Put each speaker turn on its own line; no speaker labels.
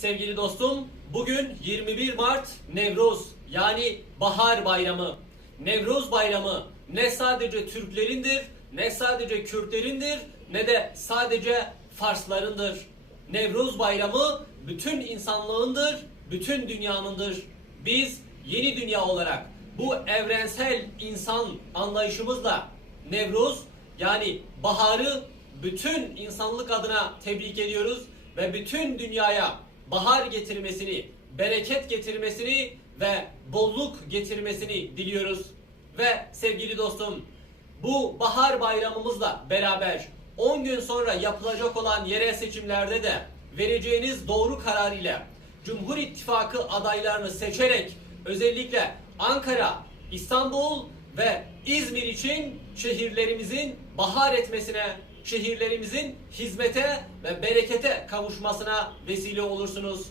sevgili dostum. Bugün 21 Mart Nevruz yani Bahar Bayramı. Nevruz Bayramı ne sadece Türklerindir, ne sadece Kürtlerindir, ne de sadece Farslarındır. Nevruz Bayramı bütün insanlığındır, bütün dünyanındır. Biz yeni dünya olarak bu evrensel insan anlayışımızla Nevruz yani baharı bütün insanlık adına tebrik ediyoruz ve bütün dünyaya bahar getirmesini, bereket getirmesini ve bolluk getirmesini diliyoruz. Ve sevgili dostum, bu bahar bayramımızla beraber 10 gün sonra yapılacak olan yerel seçimlerde de vereceğiniz doğru karar ile Cumhur İttifakı adaylarını seçerek özellikle Ankara, İstanbul ve İzmir için şehirlerimizin bahar etmesine, şehirlerimizin hizmete ve berekete kavuşmasına vesile olursunuz.